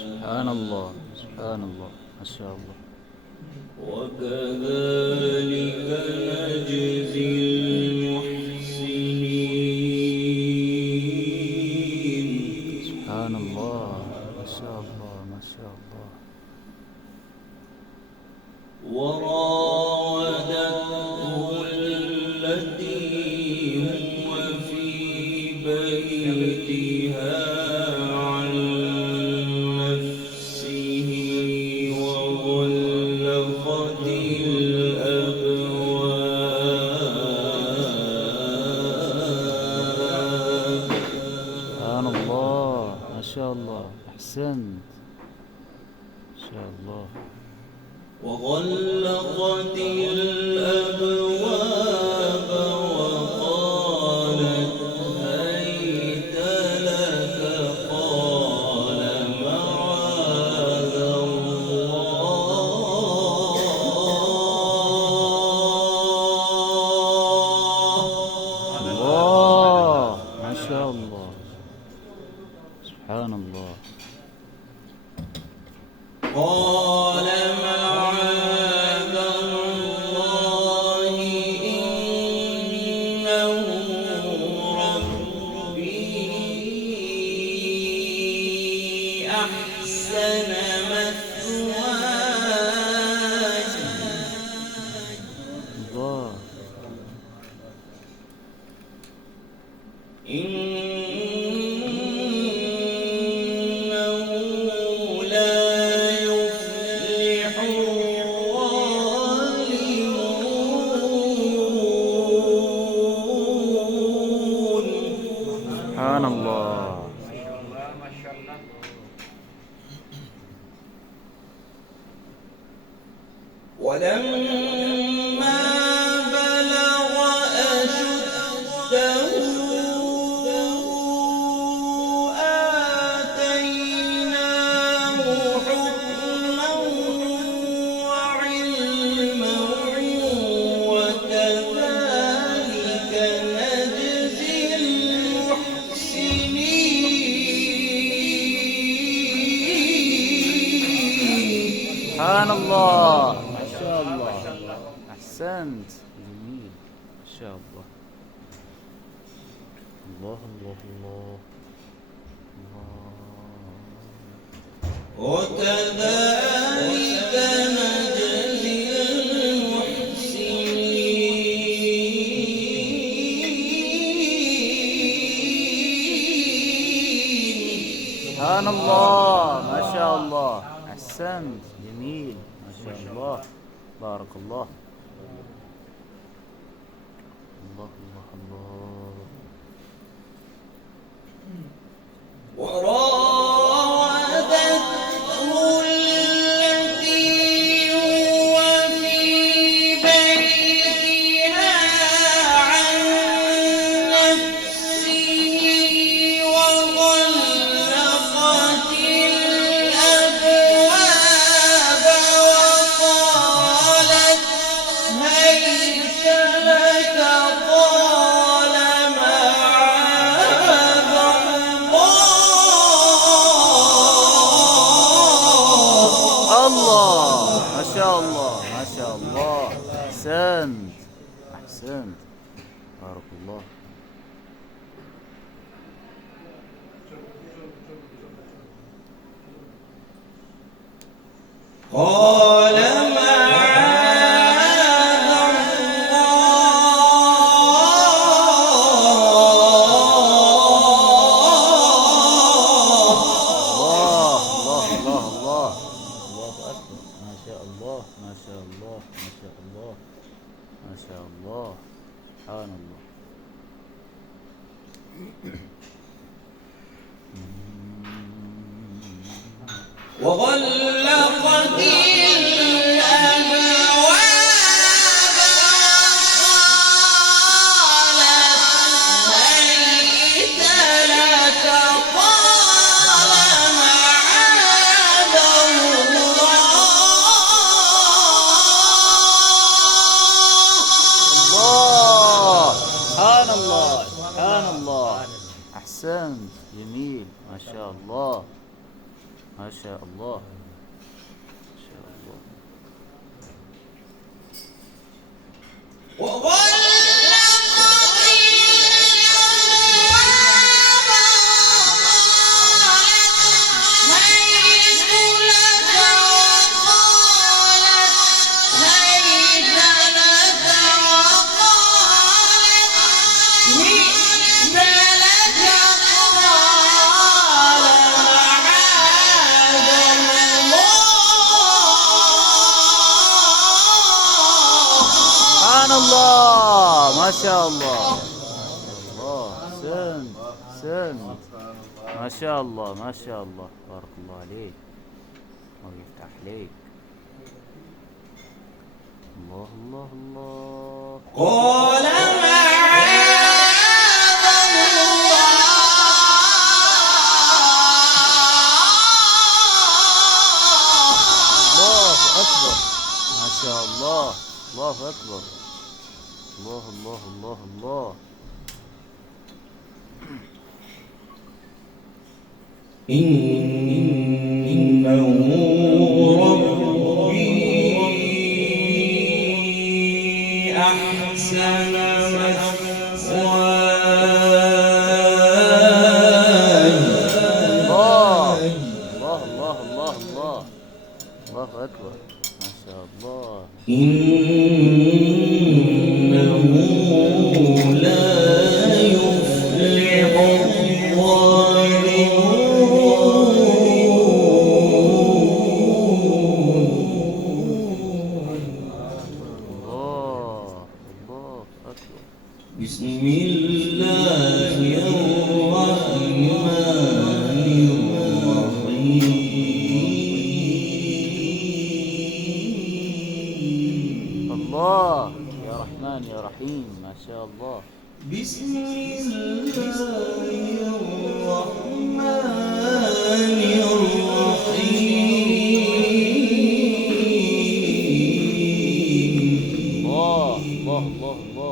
سبحان الله سبحان الله ما شاء الله. وكذلك نجزي المحسنين. سبحان الله ما شاء الله ما شاء الله. وراودته التي هو في بيتها عن نفسه وغلقت الأبواب. سبحان الله ما شاء الله أحسنت ما شاء الله. وغلقت الأبواب وقالت هيت لك قال معاذ الله ما شاء الله سبحان الله. قال معاذ الله إنه ربي أحسن مثواي الله إنه لا يفلح الظالمون. سبحان الله. ولما بلغ أشده آتيناه حكما وعلما وكذلك نجزي المحسنين. سبحان الله ما شاء الله أحسنت جميل ما شاء الله. الله الله الله وكذلك نجزي المحسنين. سبحان الله ما شاء الله أحسنت جميل ما شاء الله بارك الله. الله الله الله. وراودته التي هو في بيتها عن نفسه وغلقت الأبواب وقالت هيت لك قال معاذ الله ما شاء الله ما شاء الله أحسنت أحسنت بارك الله. قال معاذ الله الله الله الله الله أكبر ما شاء الله ما شاء الله ما شاء الله ما شاء الله. سبحان الله. وغلقت الأبواب وقالت هيت لك قال معاذ الله. سبحان الله، سبحان الله. أحسنت، جميل، ما شاء الله، ما شاء الله، ما شاء الله. سبحان الله، ما شاء الله، الله. أحسنت، أحسنت، ما شاء الله، ما شاء الله، بارك الله عليك، الله يفتح عليك. الله الله الله. قال معاذ الله أكبر، ما شاء الله، الله أكبر، الله الله الله الله. إنه ربي أحسن مثواي. الله الله الله الله الله، الله أكبر، ما شاء الله. إنه لا يفلح الله الله أكبر. بسم الله الرحمن الرحيم. الله يا رحمن يا رحيم، ما شاء الله. بسم الله الرحمن الرحيم.